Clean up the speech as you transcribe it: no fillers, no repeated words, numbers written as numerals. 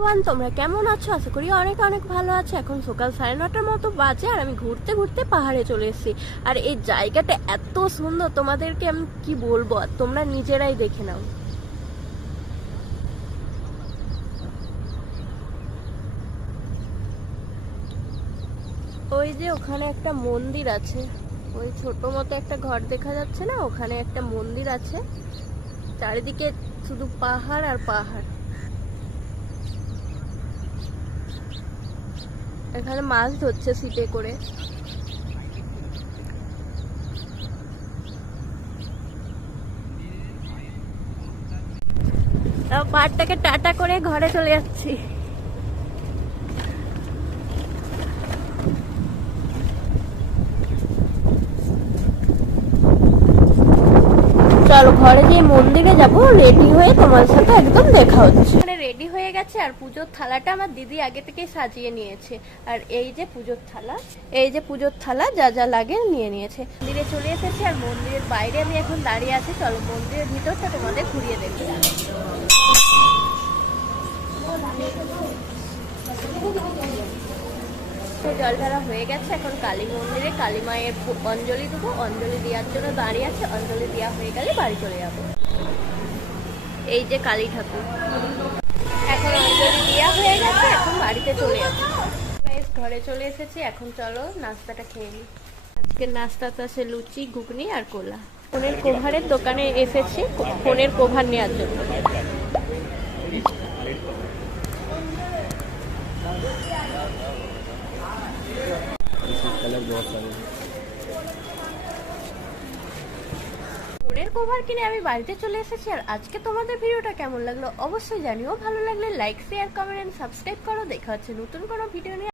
Everyone, তোমরা কেমন আছো? আশা করি অনেক অনেক ভালো আছো। এখন সকাল 9:30টার মতো বাজে আর আমি ঘুরতে ঘুরতে পাহাড়ে চলে এসেছি। আর এই জায়গাটা এত সুন্দর, তোমাদেরকে আমি কি বলবো, আর তোমরা নিজেরাই দেখে নাও। ওই যে ওখানে একটা মন্দির আছে, ওই ছোট মতো একটা ঘর দেখা যাচ্ছে না, ওখানে একটা মন্দির আছে। চারিদিকে শুধু পাহাড় আর পাহাড়। এখানে মাছ ধরছে ছিপে করে। পাহাড়টাকে টাটা করে ঘরে চলে যাচ্ছি। চলো ঘরে গিয়ে মন্দিরে যাব, রেডি হয়ে তোমার সাথে একদম দেখা হচ্ছে। মানে রেডি হয়ে গেছে আর পুজোর থালাটা আমার দিদি আগে থেকে সাজিয়ে নিয়েছে। আর এই যে পুজোর থালা, এই যে পুজোর থালা যা যা লাগে নিয়ে নিয়েছে। মন্দিরে চলে এসেছি আর মন্দিরের বাইরে আমি এখন দাঁড়িয়ে আছি। চলো মন্দিরের ভিতরটা তোমাদের ঘুরিয়ে দেখো। জল ঢালা হয়ে গেছে, এখন কালী মন্দিরে কালী মায়ের অঞ্জলি দেবো। অঞ্জলি দেওয়ার জন্য দাঁড়িয়ে আছে, অঞ্জলি দেওয়া হয়ে গেলে বাড়ি চলে যাবো। এই যে কালী ঠাকুর, এখন অঞ্জলি দেওয়া হয়ে গেছে, এখন বাড়িতে চলে যাবো। ঘরে চলে এসেছি, এখন চলো নাস্তাটা খেয়ে নিই। আজকের নাস্তাতে আছে লুচি, ঘুগনি আর কোলা। ফোনের কোভারের দোকানে এসেছি ফোনের কোভার নেওয়ার জন্য। ফোনের কভার কিনে আমি বাড়িতে চলে এসেছি। আর আজকে তোমাদের ভিডিওটা কেমন লাগলো অবশ্যই জানিও। ভালো লাগলে like, share, comment and subscribe করো। দেখা হচ্ছে নতুন কোনো ভিডিও নিয়ে।